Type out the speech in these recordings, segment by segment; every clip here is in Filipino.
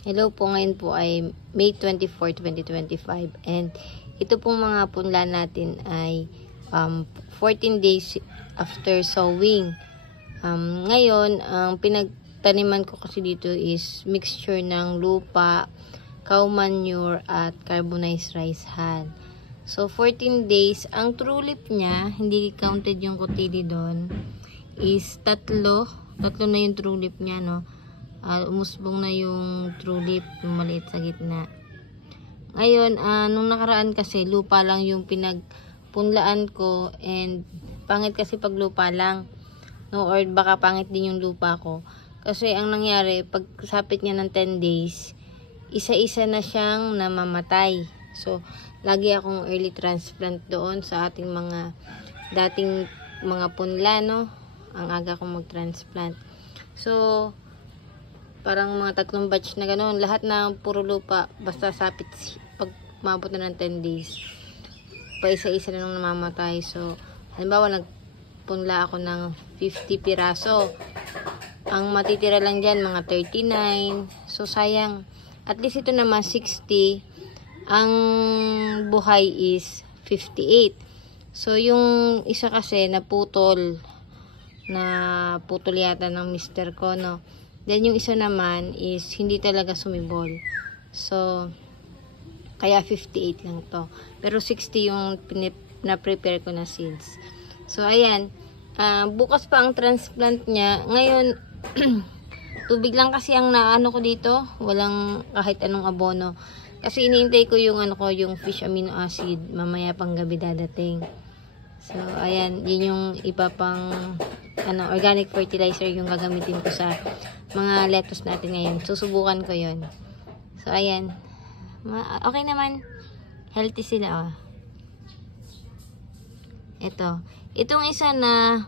Hello po, ngayon po ay May 24, 2025 and ito pong mga punla natin ay 14 days after sowing. Ngayon, ang pinagtaniman ko kasi dito is mixture ng lupa, cow manure at carbonized rice hull. So 14 days, ang true leaf niya, hindi counted yung cotyledon, is tatlo na yung true leaf niya, no? Umusbong na yung true leaf, yung maliit sa gitna. Ngayon, nung nakaraan kasi lupa lang yung pinagpunlaan ko, and pangit kasi pag lupa lang, no? Or baka pangit din yung lupa ko kasi ang nangyari, pag sapit niya ng 10 days, isa-isa na siyang namamatay. So lagi akong early transplant doon sa ating mga dating mga punla, no? Ang aga kong mag-transplant. So parang mga 3 batch na gano'n. Lahat na puro lupa. Basta sapit pag mabot na ng 10 days. Pa isa-isa na nung namamatay. So, halimbawa, nagpunla ako ng 50 piraso. Ang matitira lang dyan, mga 39. So, sayang. At least ito naman, 60. Ang buhay is 58. So, yung isa kasi naputol yata ng mister ko, no? Then, yung isa naman is hindi talaga sumibol. So, kaya 58 lang to. Pero 60 yung na-prepare ko na seeds. So, ayan. Bukas pa ang transplant niya. Ngayon, tubig lang kasi ang naano ko dito. Walang kahit anong abono. Kasi iniintay ko yung yung fish amino acid. Mamaya pang gabi dadating. So, ayan. Yun yung iba pang organic fertilizer yung gagamitin ko sa mga lettuce natin ngayon. Susubukan ko yon. So, ayan. Okay naman. Healthy sila, oh. Ito. Itong isa na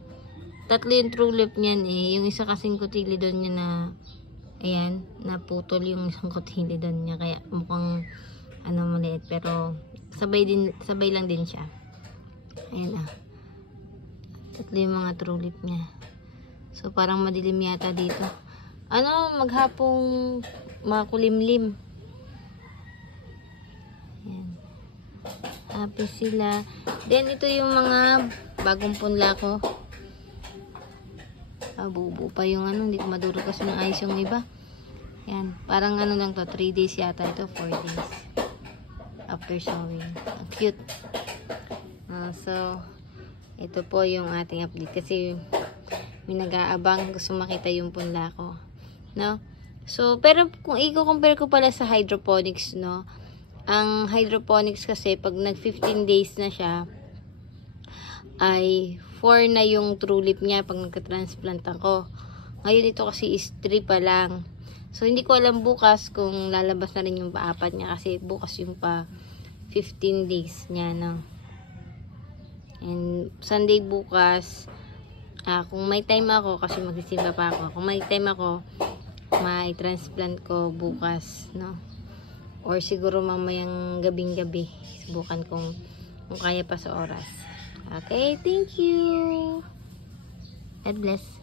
tatlo yung true leaf niyan, eh. Yung isa kasing cotyledon niya na ayan, naputol yung isang cotyledon niya. Kaya mukhang maliit. Pero sabay lang din siya. Ayan, ah. Tatlo yung mga true leaf niya. So, parang madilim yata dito. Maghapong makulimlim. Ayan. Happy sila. Then, ito yung mga bagong punla ko. Buo pa yung hindi ko maduro kasi ng ayos yung iba. Ayan. Parang lang to, 3 days yata ito, 4 days. After sowing. Cute. So, ito po yung ating update. Kasi, may nag-aabang, gusto makita yung punla ko. No? So, pero kung i-compare ko pala sa hydroponics, no? Ang hydroponics kasi, pag nag-15 days na siya, ay 4 na yung true leaf niya pag nagka-transplant ako. Ngayon, ito kasi is 3 pa lang. So, hindi ko alam bukas kung lalabas na rin yung pa-4 niya kasi bukas yung pa 15 days niya, no? And Sunday bukas, kung may time ako, kasi magsisimba pa ako, kung may time ako, may transplant ko bukas, no? Or siguro mamayang gabing-gabi, subukan kung kaya pa sa oras. Okay, thank you. God bless.